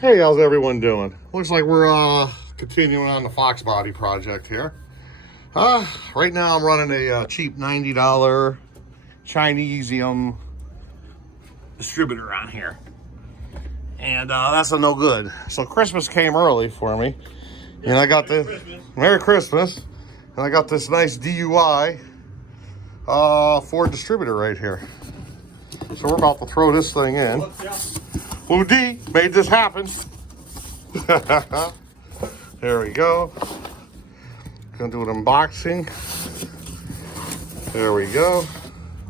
Hey, how's everyone doing? Looks like we're continuing on the Fox body project here. Right now I'm running a cheap $90 Chinese distributor on here. And that's a no good. So Christmas came early for me. And I got this, Merry Christmas. And I got this nice D.U.I. Ford distributor right here. So we're about to throw this thing in. Blue D made this happen. There we go. Gonna do an unboxing. There we go.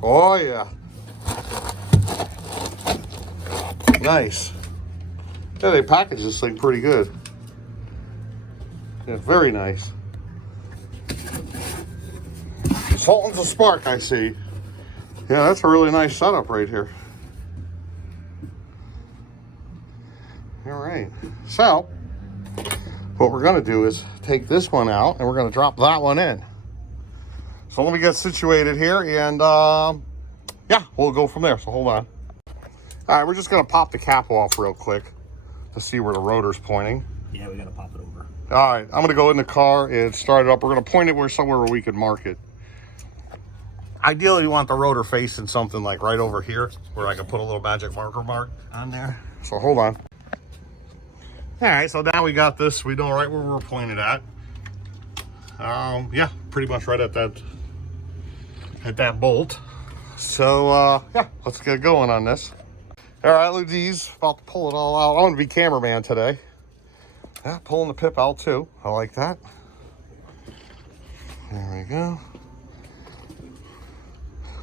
Oh yeah. Nice. Yeah, they packaged this thing pretty good. Yeah, very nice. Sultan's a spark, I see. Yeah, that's a really nice setup right here. All right, so what we're gonna do is take this one out and we're gonna drop that one in. So let me get situated here and yeah, we'll go from there, so hold on. All right, we're just gonna pop the cap off real quick to see where the rotor's pointing. Yeah, we gotta pop it over. All right, I'm gonna go in the car and start it up. We're gonna point it somewhere where we can mark it. Ideally, you want the rotor facing something like right over here where I can put a little magic marker mark on there. So hold on. All right, so now we got this. We know right where we're pointed at. Yeah, pretty much right at that bolt. So yeah, let's get going on this. All right, LED's about to pull it all out. I'm gonna be cameraman today. Yeah, pulling the pip out too. I like that. There we go.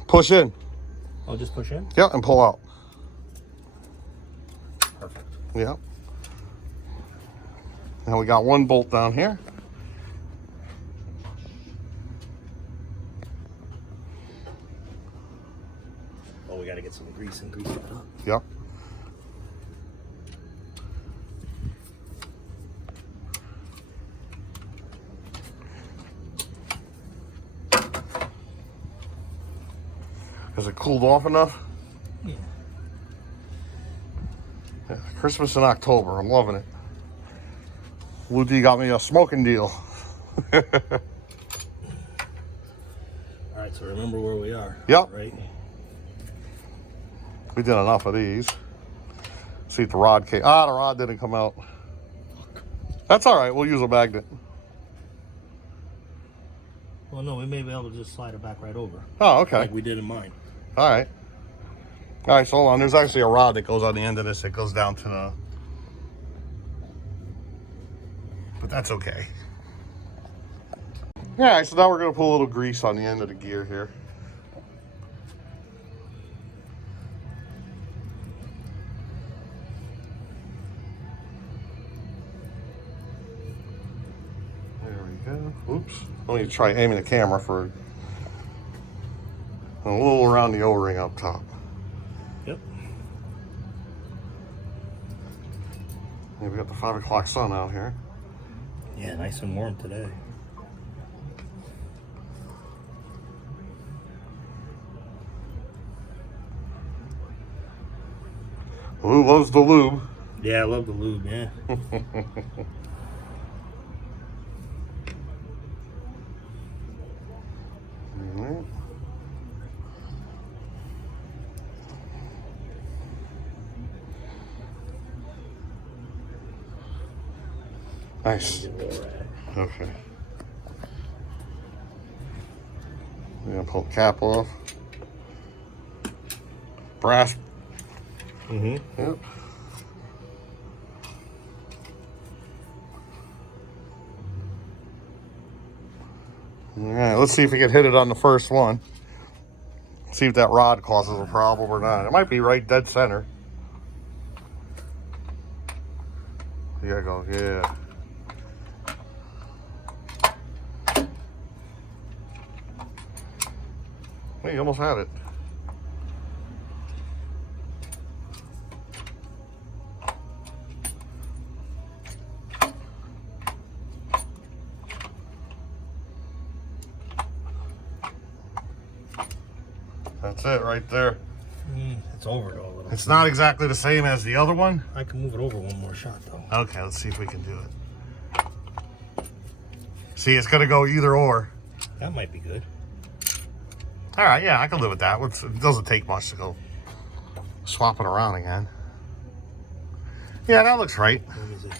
Push in. Oh, just push in? Yeah, and pull out. Perfect. Yeah. Now we got one bolt down here. Oh, we gotta get some grease and grease it up. Yep. Has it cooled off enough? Yeah. Yeah. Christmas in October. I'm loving it. Blue D got me a smoking deal. All right, so remember where we are. Yep. Right? We did enough of these. See if the rod came. Ah, the rod didn't come out. That's all right. We'll use a magnet. Well, no, we may be able to just slide it back right over. Oh, okay. Like we did in mine. All right. All right, so hold on. There's actually a rod that goes on the end of this. It goes down to the... But that's okay. All right, so now we're going to put a little grease on the end of the gear here. There we go. Oops. Let me try aiming the camera for a little around the O-ring up top. Yep. Yeah, we got the 5 o'clock sun out here. Yeah, nice and warm today. Lou loves the lube. Yeah, I love the lube, yeah. Nice. Okay. We're gonna pull the cap off. Brass. Mm-hmm. Yep. All right, let's see if we can hit it on the first one. See if that rod causes a problem or not. It might be right dead center. There you go, yeah. Hey, you almost had it. That's it right there. It's over it a little. It's not exactly the same as the other one. I can move it over one more shot though. Okay, let's see if we can do it. See, it's gonna go either or. That might be good. All right, yeah, I can live with that. It doesn't take much to go swap it around again. Yeah, that looks right. What is it?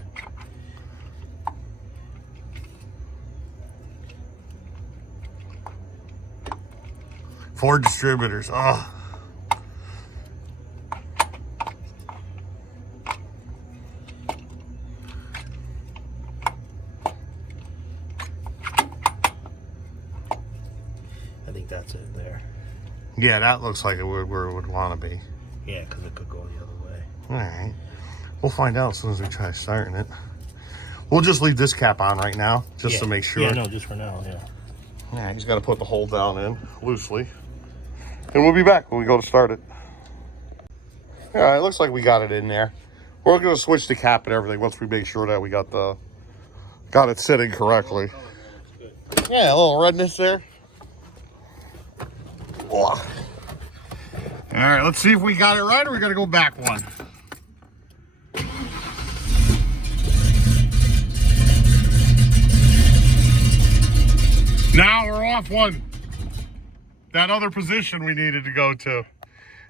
Four distributors. Oh. I think that's it there. Yeah, that looks like it would where it would want to be. Yeah, because it could go the other way. All right. We'll find out as soon as we try starting it. We'll just leave this cap on right now, just to make sure. Yeah, no, just for now, yeah. Yeah, he's got to put the hole down in loosely. And we'll be back when we go to start it. All right, looks like we got it in there. We're going to switch the cap and everything once we make sure that we got it sitting correctly. Yeah, a little redness there. All right, let's see if we got it right or we got to go back one. Now we're off one. That other position we needed to go to.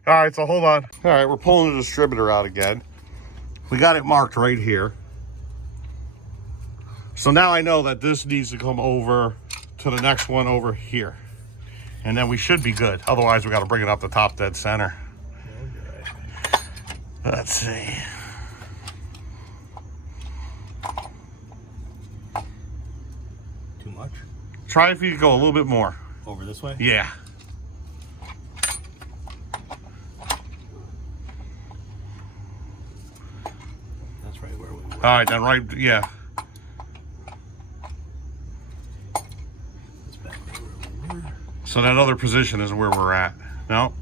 All right, so hold on. All right, we're pulling the distributor out again. We got it marked right here. So now I know that this needs to come over to the next one over here. And then we should be good. Otherwise, we got to bring it up the top dead center. Okay. Let's see. Too much? Try if you could go a little bit more. Over this way? Yeah. That's right where we were. All right, then right, yeah. That's back where we were. So that other position is where we're at. No.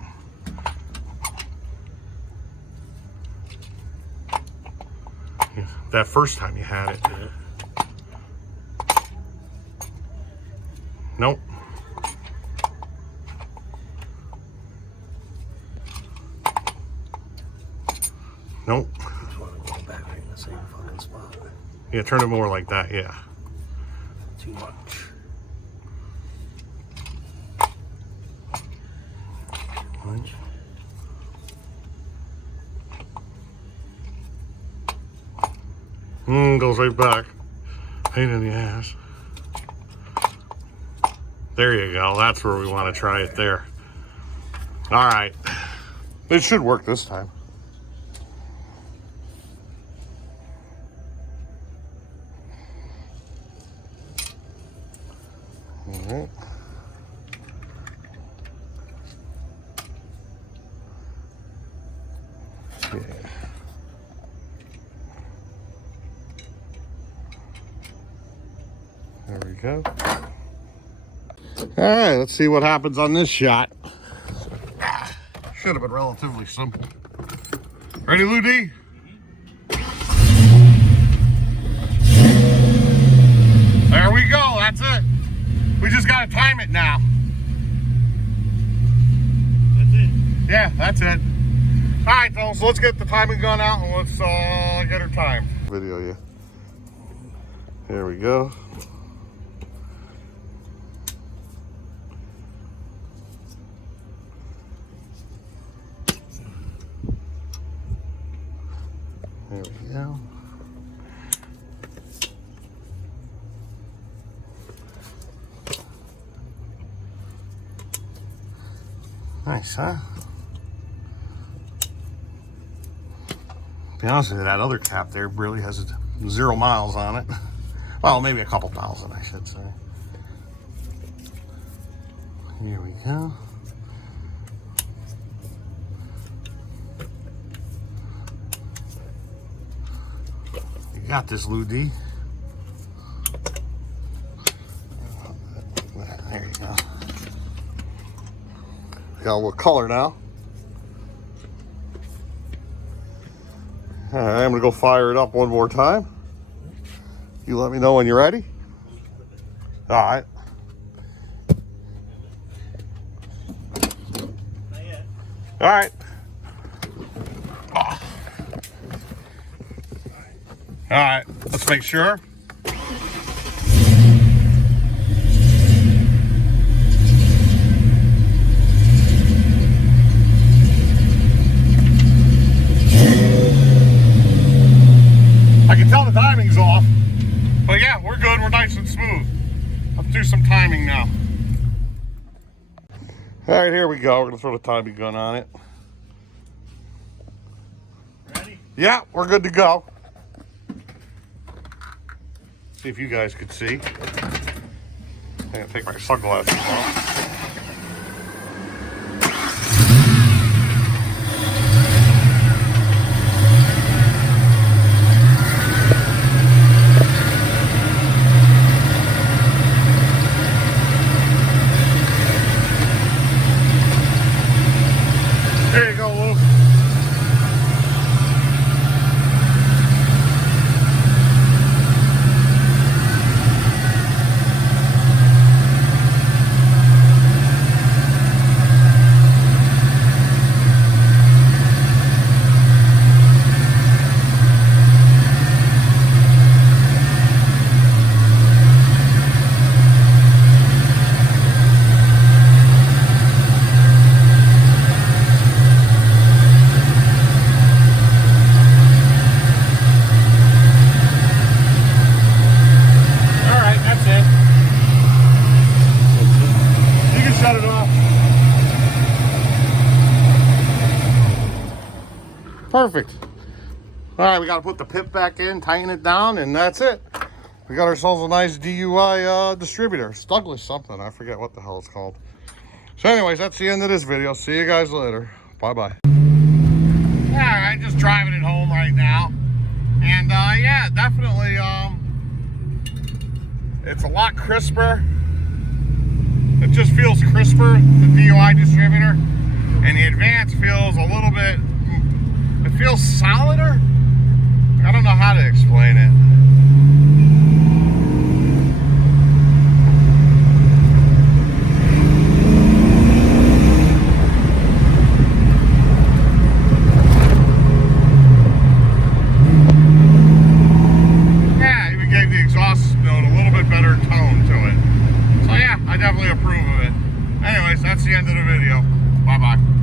Yeah, that first time you had it. Yeah. Nope. Nope. Just want to go back right in the same fucking spot. Yeah, turn it more like that, yeah. Too much. Punch. Goes right back. Pain in the ass. There you go. That's where we want to try it there. All right. It should work this time. All right. Yeah. There we go. All right, let's see what happens on this shot. Should have been relatively simple. Ready, Lou D? There we go, that's it. We just gotta time it now. That's it. Yeah, that's it. All right, fellas, so let's get the timing gun out and let's get her timed. Video you. Here we go. There we go. Nice, huh? To be honest with you, that other cap there really has 0 miles on it. Well, maybe a couple thousand, I should say. Here we go. You got this, Lou D. There you go. Got a little color now. All right, I'm gonna go fire it up one more time. You let me know when you're ready. All right. Not yet. All right. All right, let's make sure. I can tell the timing's off, but yeah, we're good. We're nice and smooth. Let's do some timing now. All right, here we go. We're gonna throw the timing gun on it. Ready? Yeah, we're good to go. See if you guys could see. I'm gonna take my sunglasses off. There you go, Luke. Shut it off. Perfect. All right, we got to put the pip back in, tighten it down, and that's it. We got ourselves a nice D.U.I. Distributor. It's Douglas something. I forget what the hell it's called. So anyways, that's the end of this video. See you guys later. Bye-bye. All right, just driving it home right now. And yeah, definitely, it's a lot crisper. It just feels crisper, the D.U.I. Distributor, and the Advance feels a little bit, it feels solider. I don't know how to explain it. Yeah, even gave the exhaust note a little bit better tone to it. So yeah, I definitely approve of it. Anyways, that's the end of the video. Bye-bye.